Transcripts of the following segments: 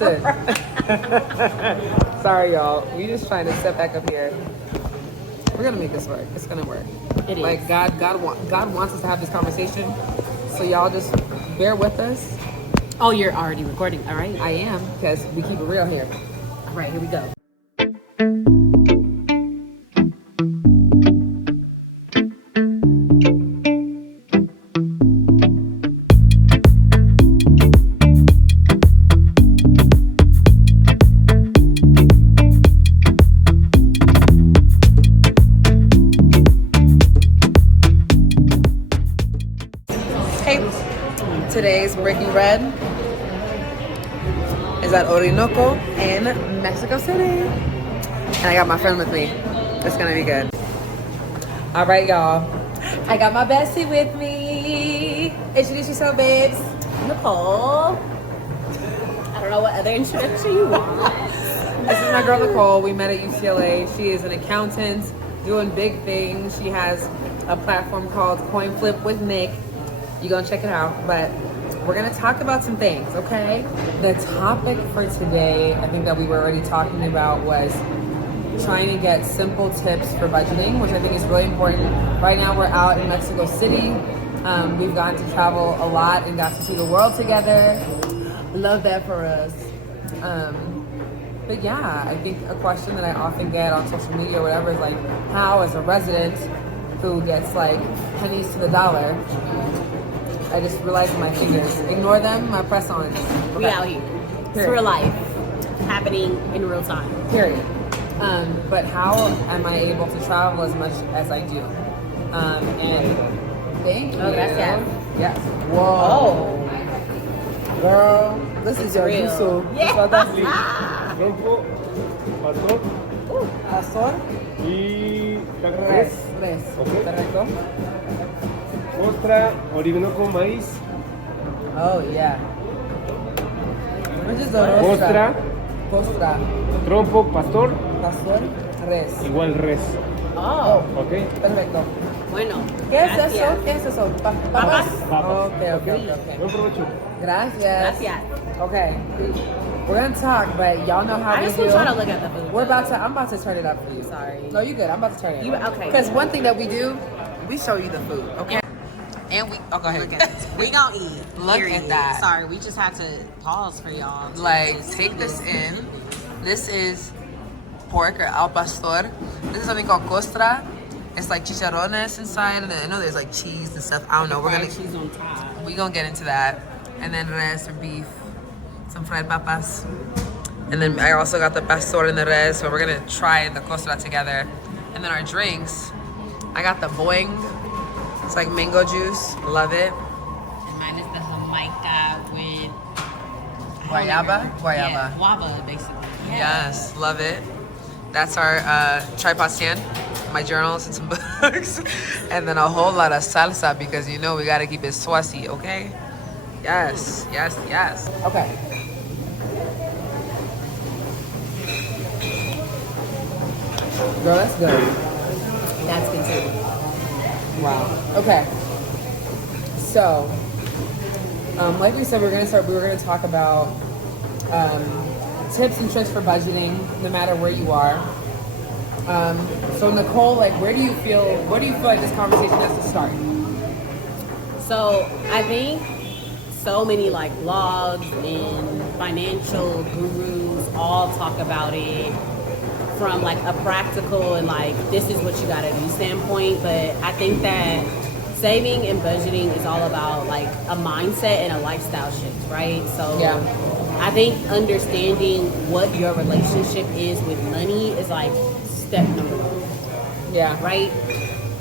understood. Sorry, y'all. We just trying to step back up here. We're gonna make this work. It's gonna work. It is. Like God wants us to have this conversation. So y'all just bear with us. Oh, you're already recording. All right. I am, because we keep it real here. All right, here we go. Today's Breaking Red is at Orinoco in Mexico City. And I got my friend with me. It's gonna be good. All right, y'all. I got my bestie with me. Introduce yourself, babes. Nicole. I don't know what other introduction you want. This is my girl, Nicole. We met at UCLA. She is an accountant doing big things. She has a platform called Coin Flip with Nick. You're gonna check it out, but we're gonna talk about some things, okay? The topic for today, I think that we were already talking about, was trying to get simple tips for budgeting, which I think is really important. Right now we're out in Mexico City. We've gotten to travel a lot and got to see the world together. Love that for us. But yeah, I think a question that I often get on social media or whatever is like, how as a resident who gets like pennies to the dollar, I just realized with my fingers. Ignore them, I press on. Okay. We out here. It's real life. Happening in real time. Period. But how am I able to travel as much as I do? And thank you. Oh, gracias. Yes. Whoa. Girl, this is your real. juice. Yeah. Trompo, pastor Pastor. y Res. Okay. Correcto. Ostra, orinoco, maíz. Oh, yeah. Which is the Ostra, Costra. trompo, pastor, Pastor. Res. igual res. Oh, Ok. Perfecto. bueno. ¿Qué es Gracias. eso? ¿Qué es eso? Papas. Papas. Okay. Buen provecho. Gracias. Gracias. Okay. We're gonna talk, but y'all know how I we just do. was trying to look at the food. I'm about to turn it up for you. Sorry. No, you good. I'm about to turn it You- up. okay. Because one thing that we do, we show you the food, okay? And we, oh, go ahead. Look at this. We gonna eat. Look period. at that. Sorry, we just had to pause for y'all. Like, take this in. This is pork or al pastor. This is something called costra. It's like chicharrones inside, and I know there's like cheese and stuff. I don't know. We're gonna cheese on top. We gonna get into that, and then res or beef, some fried papas, and then I also got the pastor and the res. So we're gonna try the costra together, and then our drinks. I got the boing. It's like mango juice. Love it. And mine is the Jamaica with Guayaba. Yeah, guava, basically. Yeah. Yes, love it. That's our tripod stand, my journals and some books, and then a whole lot of salsa because you know we gotta keep it saucy, okay? Yes. Okay. Girl, that's good. That's good too. Wow. Okay. So, like we said, we were gonna talk about tips and tricks for budgeting, no matter where you are. So Nicole, like, where do you feel like this conversation has to start? So I think so many like blogs and financial gurus all talk about it from like a practical and like this is what you gotta do standpoint, but I think that saving and budgeting is all about like a mindset and a lifestyle shift, right? So Yeah. I think understanding what your relationship is with money is like step number one. Yeah. Right?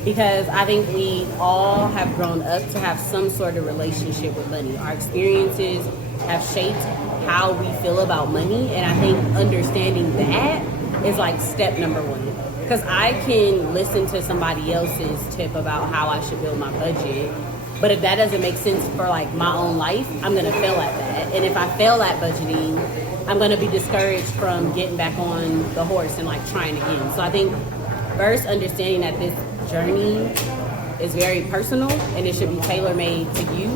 Because I think we all have grown up to have some sort of relationship with money. Our experiences have shaped how we feel about money, and I think understanding that is like step number one. Because I can listen to somebody else's tip about how I should build my budget, but if that doesn't make sense for like my own life, I'm gonna fail at that. And if I fail at budgeting, I'm gonna be discouraged from getting back on the horse and like trying again. So I think first understanding that this journey is very personal and it should be tailor-made to you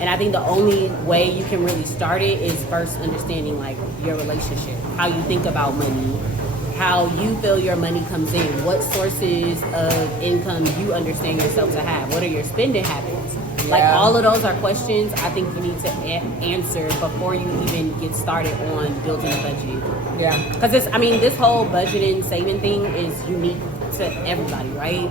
And I think the only way you can really start it is first understanding like your relationship, how you think about money, how you feel your money comes in, what sources of income you understand yourself to have, what are your spending habits. Like all of those are questions I think you need to answer before you even get started on building a budget. Yeah. Because this whole budgeting, saving thing is unique to everybody, right?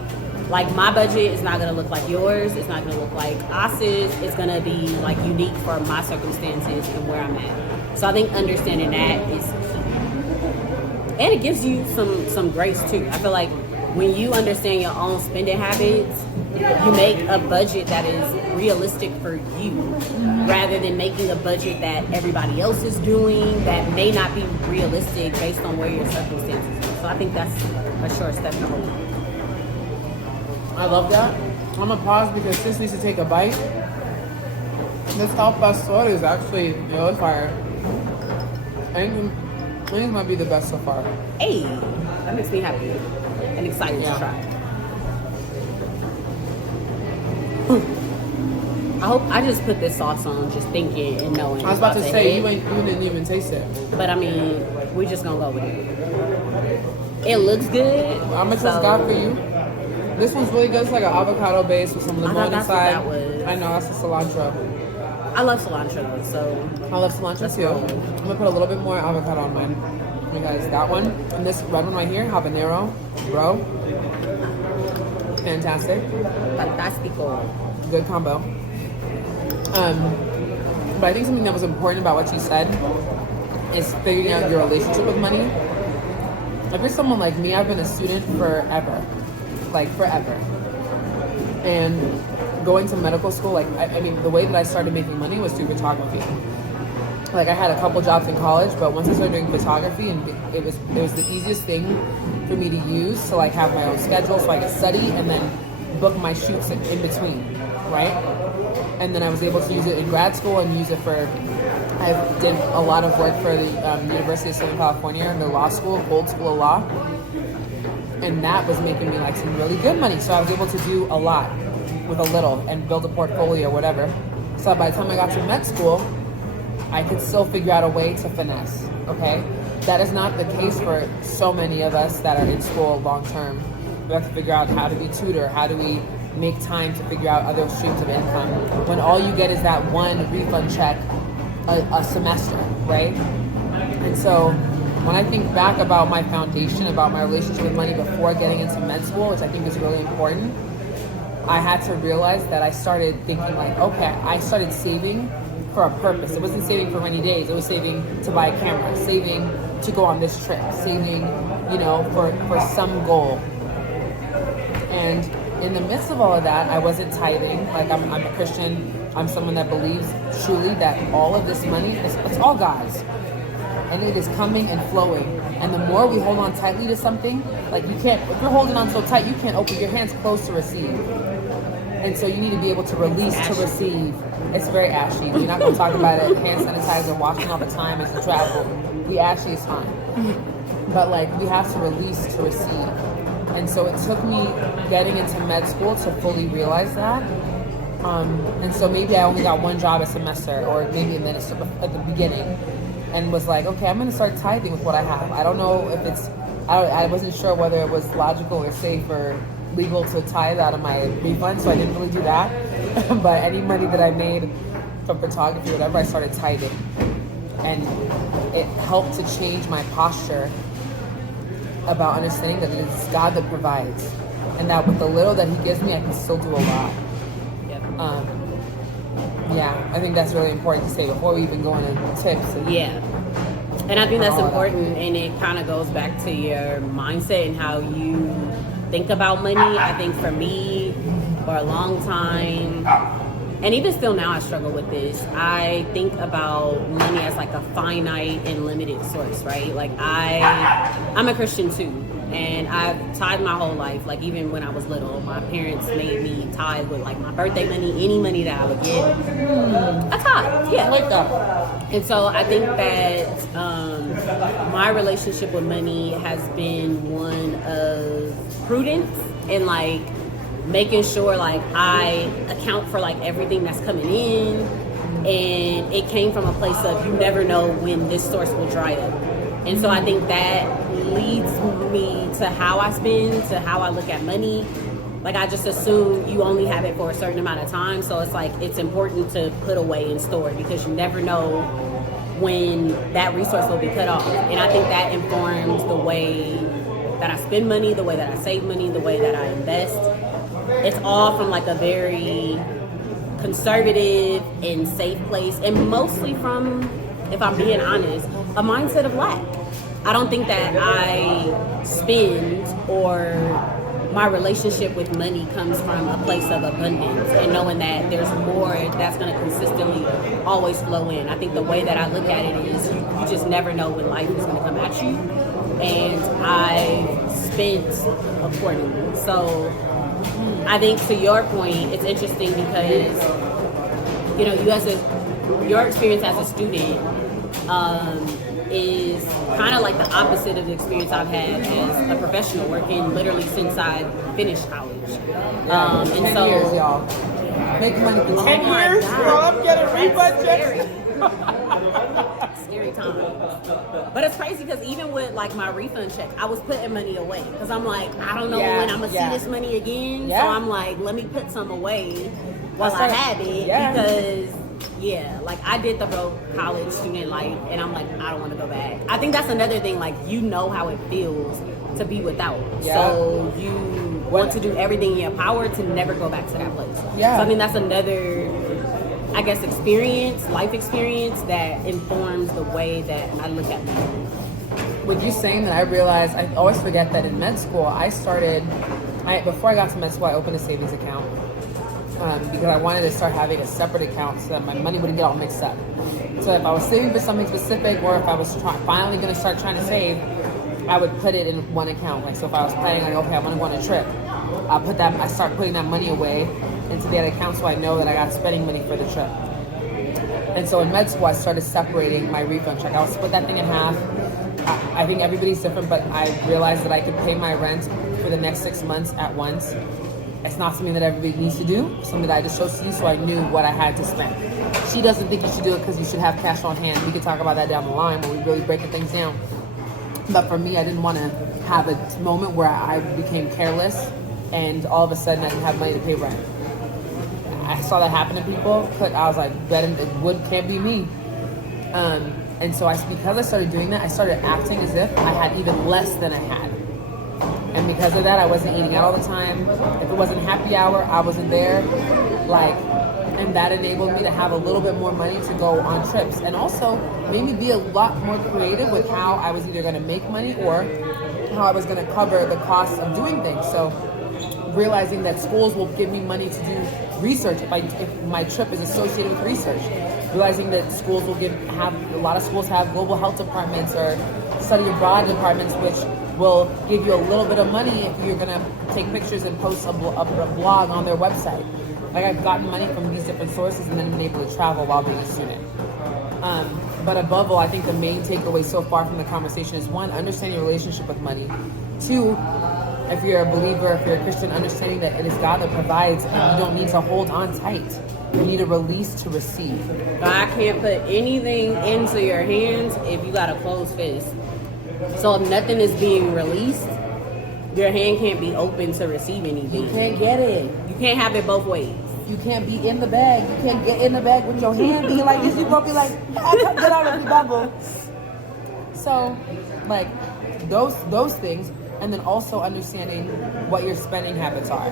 Like my budget is not gonna look like yours. It's not gonna look like As's. It's gonna be like unique for my circumstances and where I'm at. So I think understanding that is key, and it gives you some grace too. I feel like when you understand your own spending habits, you make a budget that is realistic for you, rather than making a budget that everybody else is doing that may not be realistic based on where your circumstances are. So I think that's a short step to hold. I love that. I'm gonna pause because sis needs to take a bite. This al pastor is actually, it's fire. I think it might be the best so far. Hey, that makes me happy and excited to try. I hope I just put this sauce on just thinking and knowing. I was about to say, you didn't even taste it. But we just gonna go with it. It looks good. How much was got for you? This one's really good. It's like an avocado base with some lemon inside. That was. I know, that's the cilantro. I love cilantro though, so. I love cilantro too. I'm gonna put a little bit more avocado on mine. Because that one, and this red one right here, habanero, bro. Fantastic. Fantastico. Good combo. But I think something that was important about what you said is figuring out your relationship with money. If you're someone like me, I've been a student forever. Like forever. And going to medical school, like, I mean, the way that I started making money was through photography. Like, I had a couple jobs in college, but once I started doing photography, and it was the easiest thing for me to use to, like, have my own schedule so I could study and then book my shoots in between, right? And then I was able to use it in grad school and use it I did a lot of work for the University of Southern California in the law school, Gold School of Law. And that was making me like some really good money. So I was able to do a lot with a little and build a portfolio, whatever. So by the time I got to med school, I could still figure out a way to finesse, okay? That is not the case for so many of us that are in school long term. We have to figure out how to be tutor, how do we make time to figure out other streams of income when all you get is that one refund check a semester, right? And so when I think back about my foundation, about my relationship with money before getting into med school, which I think is really important, I had to realize that I started thinking like, okay, I started saving for a purpose. It wasn't saving for rainy days. It was saving to buy a camera, saving to go on this trip, saving, for some goal. And in the midst of all of that, I wasn't tithing. Like I'm a Christian. I'm someone that believes truly that all of this money, it's all God's. And it is coming and flowing. And the more we hold on tightly to something, like if you're holding on so tight, you can't open your hands closed to receive. And so you need to be able to release to receive. It's very ashy. We're not going to talk about it. Hand sanitizer, washing all the time as you travel. The ashy is fine. But like we have to release to receive. And so it took me getting into med school to fully realize that. And so maybe I only got one job a semester, or maybe at the beginning. And was like, okay, I'm going to start tithing with what I have. I don't know if I wasn't sure whether it was logical or safe or legal to tithe out of my refund, so I didn't really do that. But any money that I made from photography or whatever, I started tithing. And it helped to change my posture about understanding that it is God that provides. And that with the little that He gives me, I can still do a lot. Yeah, I think that's really important to say before we even go into tips. And I think that's important, and it kind of goes back to your mindset and how you think about money. I think for me, for a long time, and even still now I struggle with this, I think about money as like a finite and limited source, right? Like I'm a Christian too. And I've tithed my whole life. Like even when I was little, my parents made me tithe with like my birthday money, any money that I would get. I tithe, yeah. I like that. And so I think that my relationship with money has been one of prudence and like making sure like I account for like everything that's coming in, and it came from a place of you never know when this source will dry up. And so I think that leads me to how I spend, to how I look at money. Like I just assume you only have it for a certain amount of time, so it's like it's important to put away and store because you never know when that resource will be cut off. And I think that informs the way that I spend money, the way that I save money, the way that I invest. It's all from like a very conservative and safe place, and mostly from, if I'm being honest, a mindset of lack. I don't think that I spend or my relationship with money comes from a place of abundance and knowing that there's more that's going to consistently always flow in. I think the way that I look at it is you just never know when life is going to come at you, and I spent accordingly. So I think to your point, it's interesting because, you know, your experience as a student is kind of like the opposite of the experience I've had as a professional, working literally since I finished college. And 10 so, years, y'all. Make money for 10 years? Girl, I'm getting refund checks. Scary time. But it's crazy because even with like my refund check, I was putting money away because I'm like, I don't know when I'm gonna see this money again. So I'm like, let me put some away while I have it because like I did the broke college student life, and I'm like, I don't want to go back. I think that's another thing. Like, you know how it feels to be without, so you want to do everything in your power to never go back to that place. So I think that's another, I guess, life experience that informs the way that I look at money. With you saying that, I realized I always forget that in med school, before I got to med school, I opened a savings account because I wanted to start having a separate account so that my money wouldn't get all mixed up. So if I was saving for something specific, or if I was finally going to start trying to save, I would put it in one account. Like, so if I was planning, like, okay, I'm going to go on a trip, I start putting that money away into that account so I know that I got spending money for the trip. And so in med school, I started separating my refund check. I'll split that thing in half. I think everybody's different, but I realized that I could pay my rent for the next 6 months at once. It's not something that everybody needs to do, something that I just chose to do, so I knew what I had to spend. She doesn't think you should do it because you should have cash on hand. We could talk about that down the line when we really breaking things down. But for me, I didn't want to have a moment where I became careless and all of a sudden I didn't have money to pay rent. I saw that happen to people. I was like, can't be me. And so because I started doing that, I started acting as if I had even less than I had. And because of that, I wasn't eating out all the time. If it wasn't happy hour, I wasn't there. And that enabled me to have a little bit more money to go on trips. And also made me be a lot more creative with how I was either going to make money or how I was going to cover the costs of doing things. So realizing that schools will give me money to do research if my trip is associated with research. Realizing that schools will a lot of schools have global health departments or study abroad departments, which will give you a little bit of money if you're gonna take pictures and post a blog on their website. Like, I've gotten money from these different sources and then been able to travel while being a student. But above all, I think the main takeaway so far from the conversation is, one, understand your relationship with money. Two, if you're a believer, if you're a Christian, understanding that it is God that provides and you don't need to hold on tight. You need a release to receive. God can't put anything into your hands if you got a closed fist. So if nothing is being released, your hand can't be open to receive anything. You can't get it. You can't have it both ways. You can't be in the bag. You can't get in the bag with your hand being like this. You gonna be like, I can't get out of the bubble. So, like, those things, and then also understanding what your spending habits are.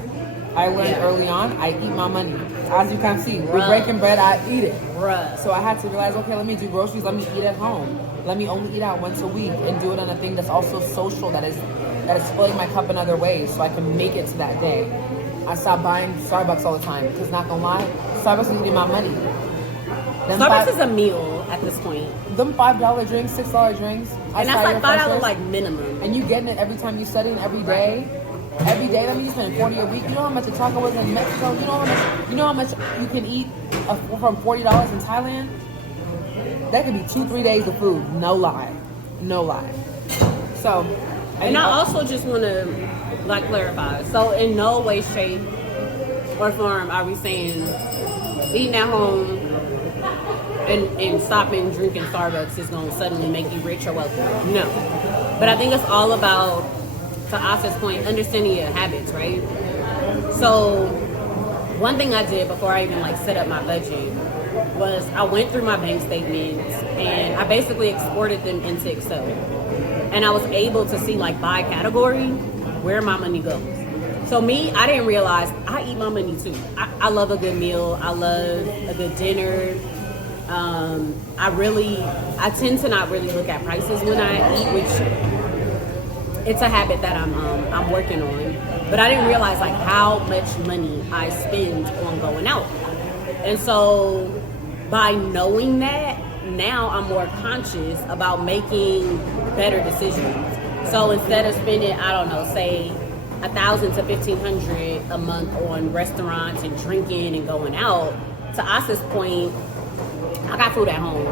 I learned early on, I eat my money. As you can see, we're breaking bread, I eat it. So I had to realize, okay, let me do groceries, let me eat at home. Let me only eat out once a week and do it on a thing that's also social, that is filling my cup in other ways so I can make it to that day. I stopped buying Starbucks all the time because, not gonna lie, Starbucks is eating my money. Starbucks is a meal at this point. Them $5 drinks, $6 drinks. And that's like $5 like minimum. And you getting it every time you study and every day. Every day, that means you spend $40 a week. You know how much a taco was in Mexico? You know how much you can eat from $40 in Thailand? That could be 2-3 days of food. No lie. So, and I also just want to clarify. So in no way, shape, Or form, are we saying eating at home and stopping drinking Starbucks is going to suddenly make you rich or wealthy? No. But I think it's all about, to Asa's point, understanding your habits, right? So one thing I did before I even like set up my budget was I went through my bank statements and I basically exported them into Excel. And I was able to see like by category where my money goes. So me, I didn't realize I eat my money too. I love a good meal. I love a good dinner. I tend to not really look at prices when I eat, which it's a habit that I'm working on. But I didn't realize like how much money I spend on going out. And so by knowing that, now I'm more conscious about making better decisions. So instead of spending, I don't know, say $1,000 to $1,500 a month on restaurants and drinking and going out, to Asa's point, I got food at home.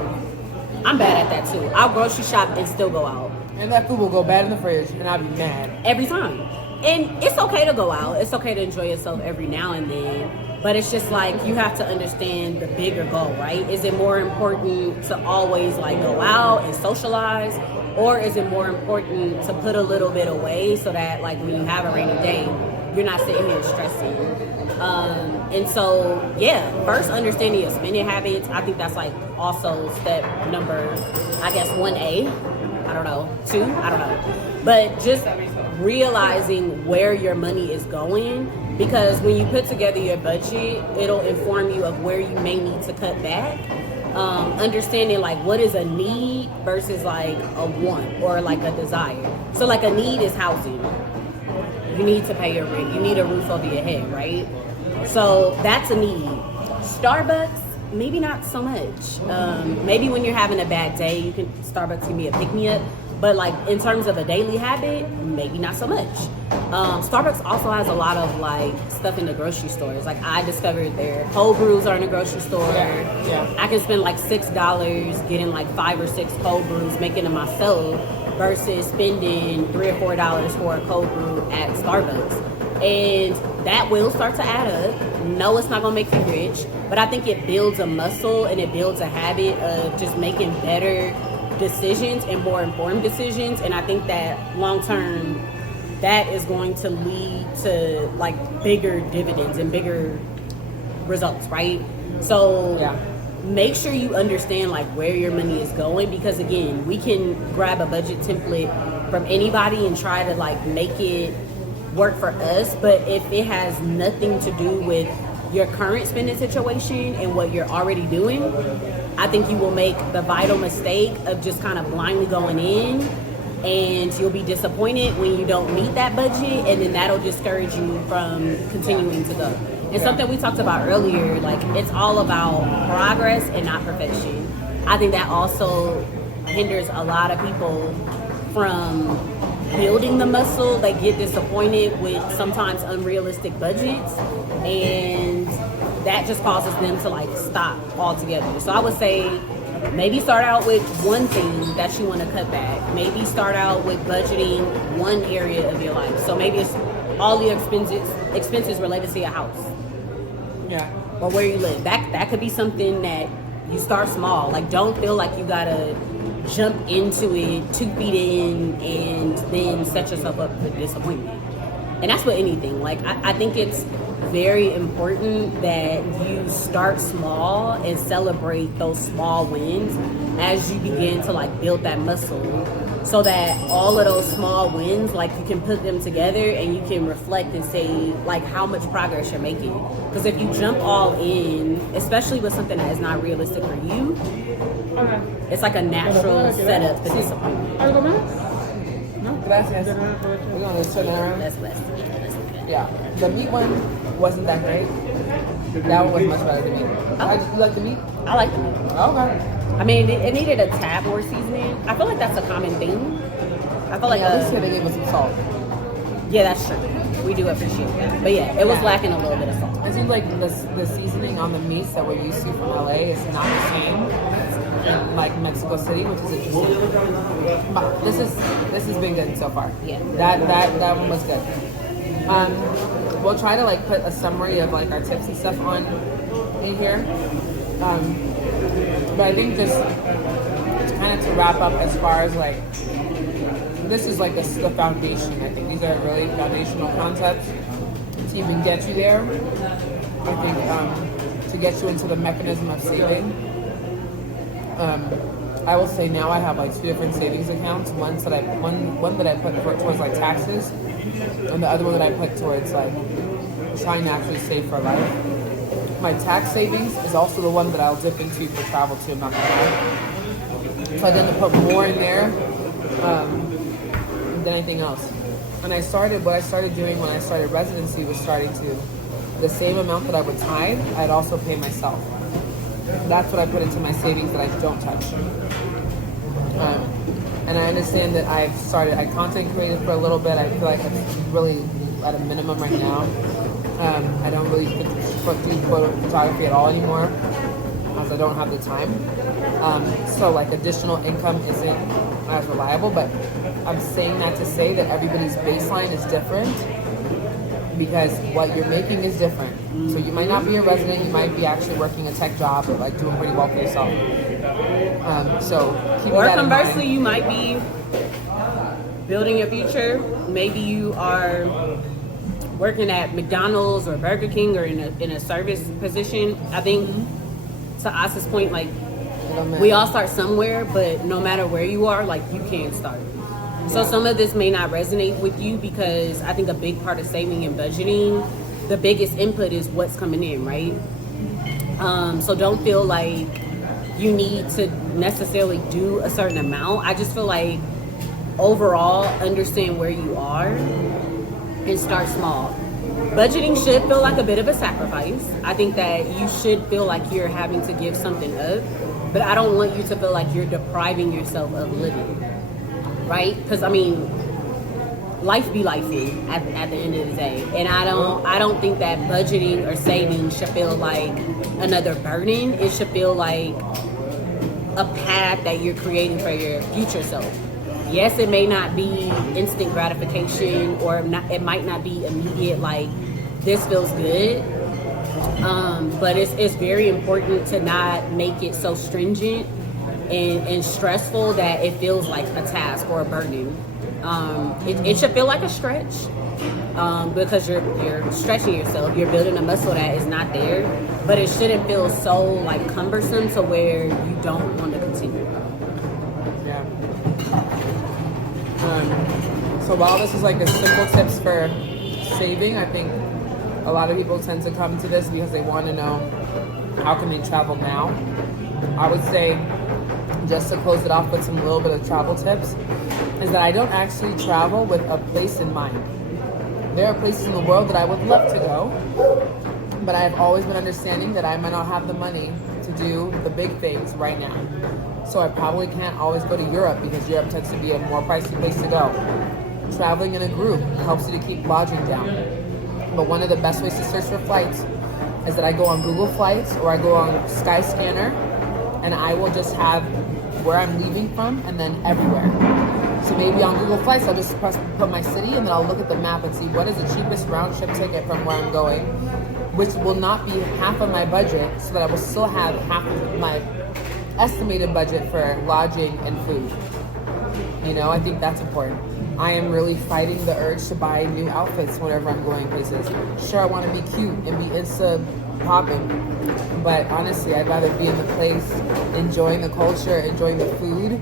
I'm bad at that too. I'll grocery shop and still go out. And that food will go bad in the fridge, and I'll be mad. Every time. And it's okay to go out. It's okay to enjoy yourself every now and then. But it's just like you have to understand the bigger goal, right? Is it more important to always like go out and socialize? Or is it more important to put a little bit away so that like when you have a rainy day, you're not sitting here stressing? And so, yeah, first understanding your spending habits. I think that's like also step number, I guess, 1A. I don't know, 2, I don't know. But just realizing where your money is going, because when you put together your budget, it'll inform you of where you may need to cut back. Understanding like what is a need versus like a want or like a desire. So like a need is housing. You need to pay your rent. You need a roof over your head, right? So that's a need. Starbucks, maybe not so much. Maybe when you're having a bad day, Starbucks can be a pick-me-up. But like in terms of a daily habit, maybe not so much. Starbucks also has a lot of like stuff in the grocery stores. Like I discovered their cold brews are in the grocery store. Yeah. I can spend like $6 getting like 5 or 6 cold brews, making them myself, versus spending $3 or $4 for a cold brew at Starbucks. And that will start to add up. No, it's not gonna make you rich, but I think it builds a muscle and it builds a habit of just making better decisions and more informed decisions. And I think that long term, that is going to lead to like bigger dividends and bigger results, right? So make sure you understand like where your money is going, because again, we can grab a budget template from anybody and try to like make it work for us, but if it has nothing to do with your current spending situation and what you're already doing, I think you will make the vital mistake of just kind of blindly going in, and you'll be disappointed when you don't meet that budget, and then that'll discourage you from continuing to go. And something we talked about earlier, like it's all about progress and not perfection. I think that also hinders a lot of people from building the muscle. They get disappointed with sometimes unrealistic budgets, and that just causes them to like stop altogether. So I would say maybe start out with one thing that you want to cut back. Maybe start out with budgeting one area of your life. So maybe it's all your expenses related to your house. Yeah. Or where you live. That could be something that you start small. Like don't feel like you gotta jump into it 2 feet in and then set yourself up for disappointment. And that's with anything. Like I think it's very important that you start small and celebrate those small wins as you begin to like build that muscle, so that all of those small wins, like you can put them together and you can reflect and say like how much progress you're making. Because if you jump all in, especially with something that is not realistic for you, it's like a natural setup for disappointment. Gracias. We're gonna turn around. That's less. Yeah. The meat one wasn't that great. That one was much better than meat. You like the meat? I like them. Okay. I mean, it needed a tad more seasoning. I feel like that's a common thing. I feel like At least here they gave us some salt. yeah, that's true. We do appreciate that. But yeah, it was lacking a little bit of salt. It seems like the seasoning on the meats that we're used to from LA is not the same in like Mexico City, which is interesting. But this has been good so far. Yeah. That one was good. We'll try to like put a summary of like our tips and stuff on in here. But I think just kind of to wrap up as far as like, this is like the foundation. I think these are really foundational concepts to even get you there. I think to get you into the mechanism of saving. I will say now I have like 2 different savings accounts. One that I put towards like taxes, and the other one that I put towards like trying to actually save for life. My tax savings is also the one that I'll dip into for travel too. I'm not gonna lie. So I tend to put more in there than anything else. And what I started doing when I started residency was the same amount that I would tithe, I'd also pay myself. That's what I put into my savings that I don't touch. And I understand that I content created for a little bit. I feel like it's really at a minimum right now. I don't really do photo photography at all anymore because I don't have the time. So like additional income isn't as reliable, but I'm saying that to say that everybody's baseline is different because what you're making is different. So you might not be a resident, you might be actually working a tech job or like doing pretty well for yourself. So keep or that in mind. conversely, you might be building your future. Maybe you are working at McDonald's or Burger King or in a service position. I think to Asa's point, like we all start somewhere, but no matter where you are, like you can start. So some of this may not resonate with you because I think a big part of saving and budgeting, the biggest input is what's coming in, right? So don't feel like you need to necessarily do a certain amount. I just feel like overall, understand where you are and start small. Budgeting should feel like a bit of a sacrifice. I think that you should feel like you're having to give something up, but I don't want you to feel like you're depriving yourself of living. Right? Because I mean, life be lifing at the end of the day, and I don't think that budgeting or saving should feel like another burden. It should feel like a path that you're creating for your future self. Yes, it may not be instant gratification, or it might not be immediate. Like this feels good, but it's very important to not make it so stringent and stressful that it feels like a task or a burden. It should feel like a stretch because you're stretching yourself. You're building a muscle that is not there, but it shouldn't feel so like cumbersome to where you don't want to continue. Yeah. So while this is like a simple tips for saving, I think a lot of people tend to come to this because they want to know how can they travel now. I would say, just to close it off with some little bit of travel tips, is that I don't actually travel with a place in mind. There are places in the world that I would love to go, but I have always been understanding that I might not have the money to do the big things right now. So I probably can't always go to Europe because Europe tends to be a more pricey place to go. Traveling in a group helps you to keep lodging down. But one of the best ways to search for flights is that I go on Google Flights or I go on Skyscanner, and I will just have where I'm leaving from and then everywhere. So maybe on Google Flights, I'll just put my city and then I'll look at the map and see what is the cheapest round trip ticket from where I'm going, which will not be half of my budget, so that I will still have half of my estimated budget for lodging and food. You know, I think that's important. I am really fighting the urge to buy new outfits whenever I'm going places. Sure, I want to be cute and be Insta popping, but honestly, I'd rather be in the place, enjoying the culture, enjoying the food,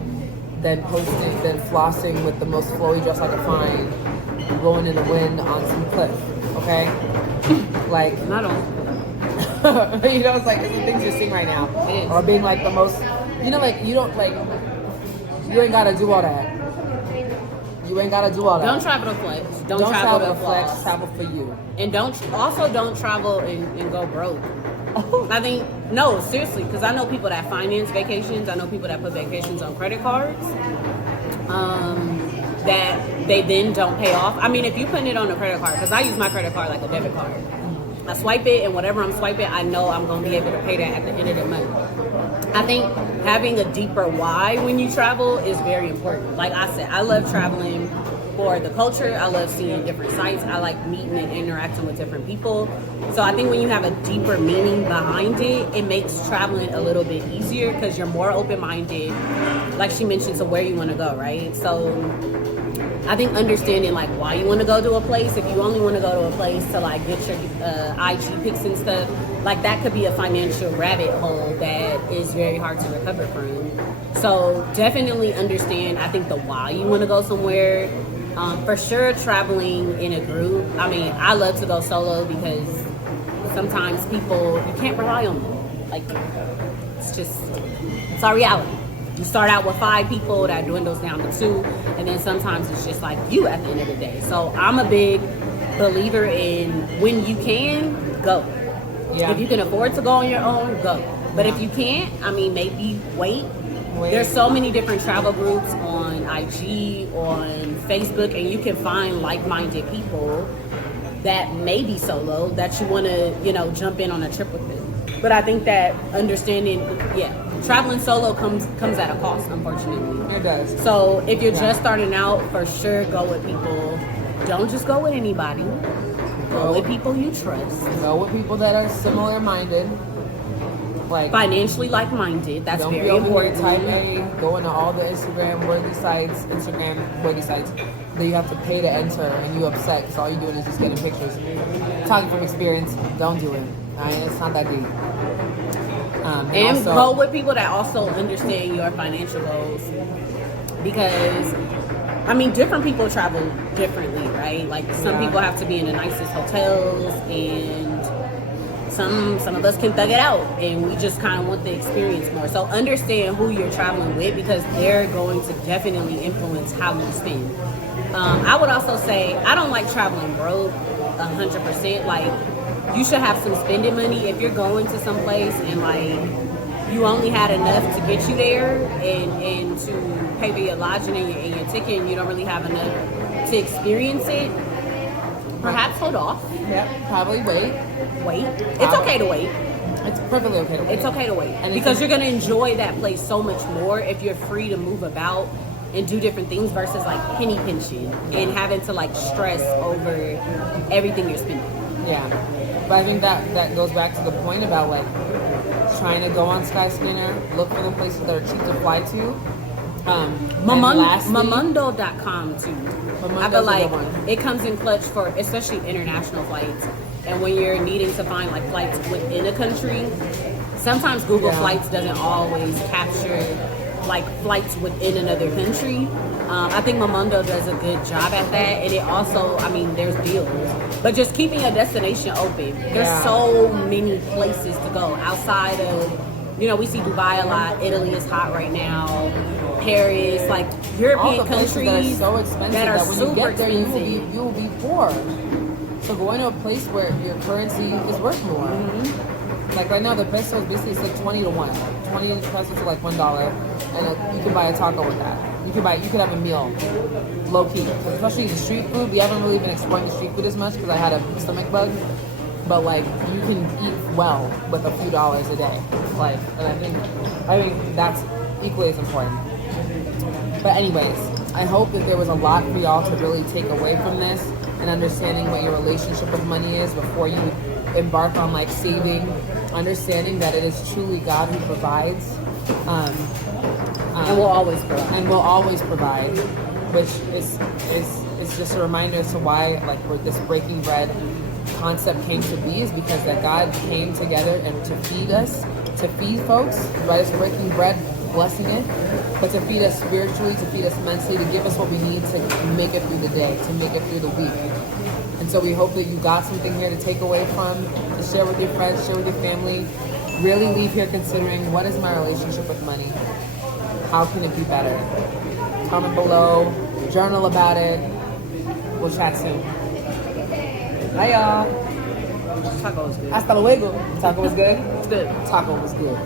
than flossing with the most flowy dress I could find, blowing in the wind on some cliff. Okay, like Not all. you know, it's like it's the things you're seeing right now, It is. or being like the most, you know, like you don't like, you ain't gotta do all that. You ain't gotta do all that. Don't travel to flex. Don't travel travel to to flex. floss. Travel for you. And don't travel and go broke. I think, no, seriously, because I know people that finance vacations. I know people that put vacations on credit cards that they then don't pay off. I mean, if you put it on a credit card, because I use my credit card like a debit card. I swipe it, and whatever I'm swiping, I know I'm going to be able to pay that at the end of the month. I think having a deeper why when you travel is very important. Like I said, I love traveling explore the culture. I love seeing different sites. I like meeting and interacting with different people. So I think when you have a deeper meaning behind it, it makes traveling a little bit easier because you're more open-minded, like she mentioned, to where you want to go, right? So I think understanding like why you want to go to a place, if you only want to go to a place to like get your IG pics and stuff, like that could be a financial rabbit hole that is very hard to recover from. So definitely understand, I think, the why you want to go somewhere. For sure, traveling in a group. I mean, I love to go solo because sometimes people, you can't rely on them. Like, it's our reality. You start out with 5 people, that dwindles down to 2, and then sometimes it's just like you at the end of the day. So I'm a big believer in when you can, go. Yeah. If you can afford to go on your own, go. But if you can't, I mean, maybe wait. There's so many different travel groups on IG, on Facebook, and you can find like-minded people that may be solo that you want to, jump in on a trip with them. But I think that understanding, traveling solo comes at a cost, unfortunately. It does. So if you're just starting out, for sure, go with people. Don't just go with anybody. Go with people you trust. Go with people that are similar-minded. Like financially like-minded. That's don't very be important. Type A, go into all the Instagram worthy sites that you have to pay to enter, and you upset because all you're doing is just getting pictures. Talking from experience, don't do it. It's not that deep. And also, go with people that also understand your financial goals, because I mean, different people travel differently, right? Like some people have to be in the nicest hotels, and some of us can thug it out, and we just kind of want the experience more. So understand who you're traveling with, because they're going to definitely influence how you spend. I would also say I don't like traveling broke 100%. Like, you should have some spending money if you're going to some place and like you only had enough to get you there and to pay for your lodging and your ticket, and you don't really have enough to experience it. Perhaps hold off. Yeah, probably wait. It's okay to wait. It's perfectly okay to wait. It's okay to wait. And because you're going to enjoy that place so much more if you're free to move about and do different things versus like penny pinching and having to like stress over everything you're spending. Yeah. But I think that goes back to the point about like trying to go on Skyscanner, look for the places that are cheap to fly to. Mamundo.com too. I feel like it comes in clutch for especially international flights, and when you're needing to find like flights within a country, sometimes Google Flights doesn't always capture like flights within another country. I think Mamundo does a good job at that, and it also, I mean, there's deals, but just keeping a destination open. There's so many places to go outside of, we see Dubai a lot. Italy is hot right now. Paris, like European countries that are so expensive that are that when super you get there, expensive. you will be poor. So going to a place where your currency is worth more. Mm-hmm. Like right now, the peso is basically like 20 to 1. 20 pesos to like $1, and you can buy a taco with that. You could have a meal, low key. Especially the street food. We haven't really been exploring the street food as much because I had a stomach bug. But like you can eat well with a few dollars a day. Like, and I think that's equally as important. But anyways, I hope that there was a lot for y'all to really take away from this, and understanding what your relationship with money is before you embark on like saving, understanding that it is truly God who provides. And will always provide. And will always provide, which is just a reminder as to why like where this breaking bread concept came to be, is because that God came together and to feed us, to feed folks, by us breaking bread, blessing it, but to feed us spiritually, to feed us mentally, to give us what we need to make it through the day, to make it through the week. And so we hope that you got something here to take away from, to share with your friends, share with your family. Really leave here considering, what is my relationship with money? How can it be better? Comment below, journal about it. We'll chat soon. Bye y'all. Taco was good. Hasta luego. Taco was good? It's good. Taco was good.